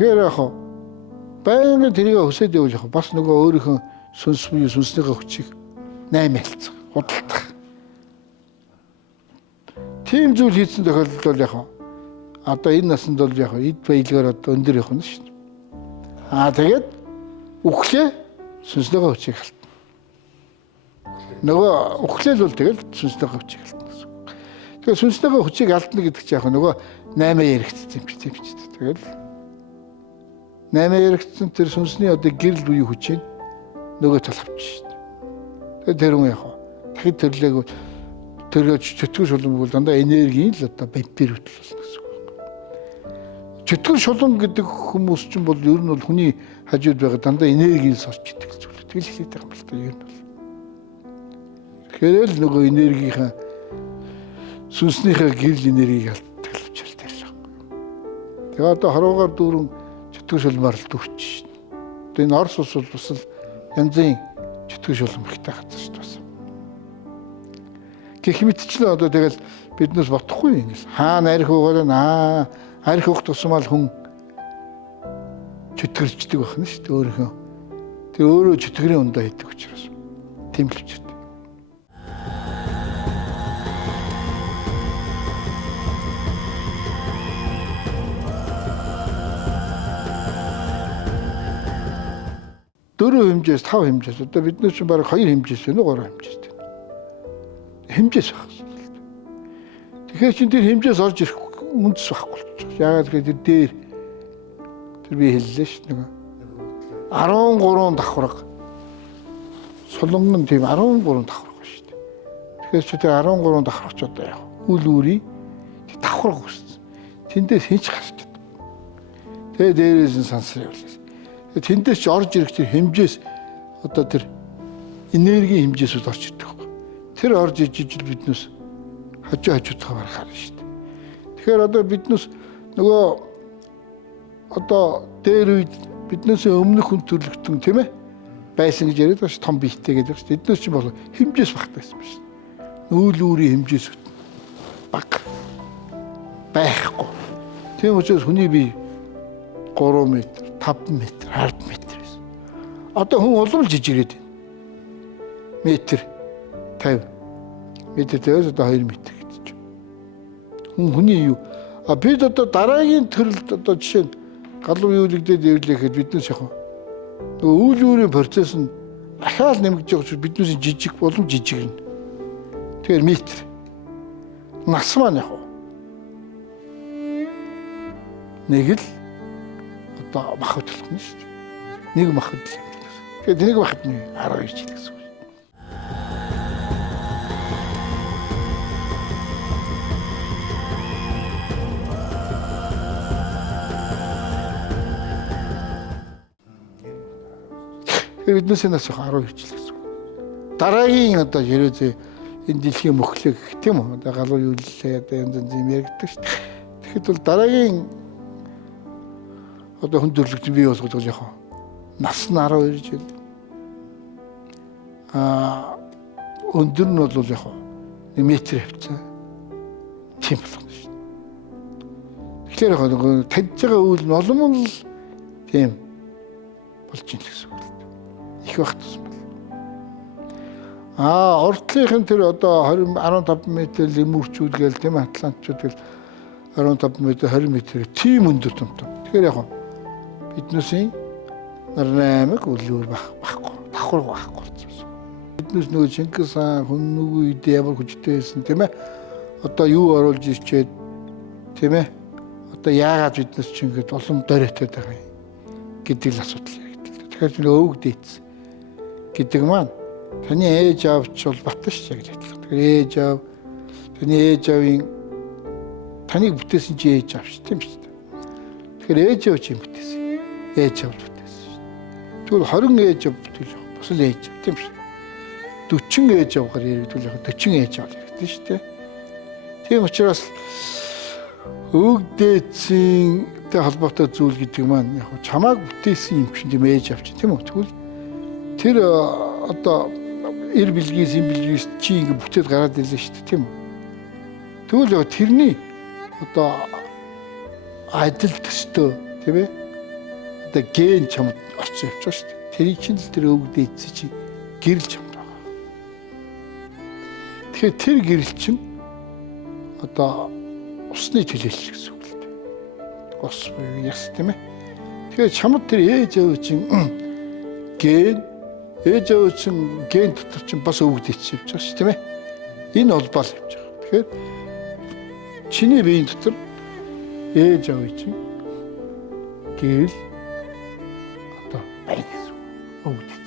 Тэгэхээр яг байнга тэрийг өсөд явуулж яг бас нөгөө өөрийнхөө сүнс буюу сүнснийхээ хүчийг наймаалцах, худалдах. Тийм зүйл хийсэн тохиолдолд бол яг одоо энэ насанд бол яг эд баялгаар одоо өндөр явах нь шүү дээ. Тэгээд үхлээ сүнснийхээ хүчийг халтна. Нөгөө үхлээл бол тэгэл сүнснийхээ хүчийг халтна гэсэн. Тэгэхээр сүнснийхээ хүчийг алдна гэдэг чинь яг нөгөө 8 яригдсан юм чи тийм ч. Тэгэл 8 яригдсан тэр сүнсний одоо гэрэл буюу хүчийг нөгөө тал авчих шүү дээ. Тэгээд тэр хүн яг дахид төрлөөг төрөөж чөтгөр шулуун бол дандаа энергийн л одоо вампир хөтөл болно гэсэн үг. Чөтгөр шулуун гэдэг хүмүүс чинь бол ер нь бол хүний хажууд байгаа дандаа энергийн сорч идэг зүйл. Тэгэл хэлээд байгаа юм л та ер нь бол. Тэгэхээр л нөгөө энергийнхаа сүнснийхээ гэрэл энергийг алддаг л учраас тэр л байна. Тэгээ одоо харуугаар дүүрэн чөтгөр шулмаар л дүүрч шин. Тэгээ энэ Орос улс бол бас л янзын чөтгөр шулмын ихтэй газар шүү дээ. Гэх мэтчлээ одоо тэгэл биднээс бодохгүй юм. Хаана арх уугаа арх уух тусмал хүн чөтгөрчдөг байна шүү дээ өөрийнхөө. Тэр өөрөө чөтгөрийн ундаа хийдэг учраас. Тийм л ч. Дөрөв хэмжээс, 5 хэмжээс. Одоо биднээс чинь бараг 2 хэмжээс байна уу, 3 хэмжээс. Хэмжээс байх. Тэгэхээр чинь тэр хэмжээс орж ирэх үндэс байхгүй болчих. Яагаад гэвэл тэр дээр тэр би хэллээ шүү дээ. 13 давхраг. Солонгон тийм 13 давхраг ба шүү дээ. Тэгэхээр чи тэр 13 давхрагч одоо яг үл үрий давхраг үүссэн. Тэндээс хинч гарч чадав. Тэгээ дээрээс нь сансар явлаа. Тэндээс ч орж ирэх тэр хэмжээс одоо тэр энергийн хэмжээсүүд орж ирдэг байхгүй. Тэр орж ижиж биднээс хажуудаа барахаар шүү дээ. Тэгэхээр одоо биднээс нөгөө одоо дээр үед биднээс өмнөх хүн төрлөختөн тийм ээ байсан гэж яриад байгаа ш том биетэй гэдэг ш. Эднээс ч бол хэмжээс багтайсан ба ш. Үйл үүрийн хэмжээсүүд баг байхгүй. Тийм учраас хүний бие 3 м, 5 м, 10 м байсан. Одоо хүн улам жижигээд байна. Метр 50. Метрээс одоо 2 м гэж. Хүний юу? Бид одоо дараагийн төрөлд одоо жишээ нь галуу юулэгдээд ирлээхэд биднээс яг нөгөө үйл үүрийн процесс нь дахиад нэмэгдэж байгаа учраас биднээс жижиг болон жижигэрнэ. Тэгэхээр метр. Нас маань яг нэг л одоо мах хөдөлгөн шүү дээ. Нэг мах хөдөлгөн. Тэгэхээр нэг махд нь 12 жил гэсэн үг. Биднээс нас 12 жил гэсэн үг. Дараагийн одоо ерөөсөө энэ дэлхийн мөхлөг гэх тийм үү? Одоо галуу юуллээ одоо янз янз юм яригддаг шүү дээ. Тэгэхэд бол дараагийн одоо хүн төрлөختөнд бий болгож байгаа яг нас нь 12 жил. Өндөр нь бол яг 1 метр хавцаа. Тийм болгоно шүү дээ. Тэгэхээр яг нөгөө тавьж байгаа үйл нь олон л тийм болж ийн гэсэн үг. Их багт тусмал. Ордлынхын тэр одоо 15 м лемүрчүүд гээл тийм атлантчууд гээл 15 м 20 м тийм өндөр томтой. Тэгэхээр яг биднээс 8 үлүүр байхгүй. Давхар байхгүй болсон. Биднээс нөгөө Чингис хаан хүн үед ямар хүчтэй байсан тийм ээ. Одоо юу оруулж ирчээд тийм ээ. Одоо яагаад биднээс ч ингэж олон дөрөтөд байгаа юм гэдэг л асуудал яригддаг. Тэгэхээр нөгөө өвөг дээдс гэдэг маань таны ээж аавч бол батна шүү гэж хэлдэг. Тэгэхээр ээж аав таны ээж аавын таныг бүтээсэн чи ээж аав шүү тийм шүү дээ. Тэгэхээр ээж аав чи бүтээсэн. Ээж аав бүтээсэн шүү. Тэгвэл 20 ээж аав бүтээл бас л ээж аав тийм шүү. 40 ээж аавгаар яригдвал 40 ээж аав яригдсан шүү дээ. Тийм учраас өвөг дээдсийн холбоотой зүйл гэдэг маань яг чамааг бүтээсэн юм чинь тийм ээж аав чи тийм үү? Тэгвэл тэр одоо эр бэлгээс эм бэлгээс чи ингэ бүтээд гараад ирлээ шүү дээ тийм үү? Тэгвэл тэрний одоо адил төстэй тийм ээ одоо ген чамд орцсон явж байгаа шүү дээ. Тэрийг чинь л тэр өвгдөө эцсий чинь гэрэл чамд байгаа. Тэгэхээр тэр гэрэл чинь одоо усны төлөөлөл гэсэн үг л дээ. Ус буюу яс тийм ээ. Тэгэхээр чамд тэр ээж аваа чинь ген ээж аваа чинь ген дотор чинь бас өвгдөө эцсий явж байгаа шүү тийм ээ. Энэ холбоо л явж байгаа. Тэгэхээр чиний биеийн дотор ээж аваа чинь гэрэл одоо байна гэсэн үг.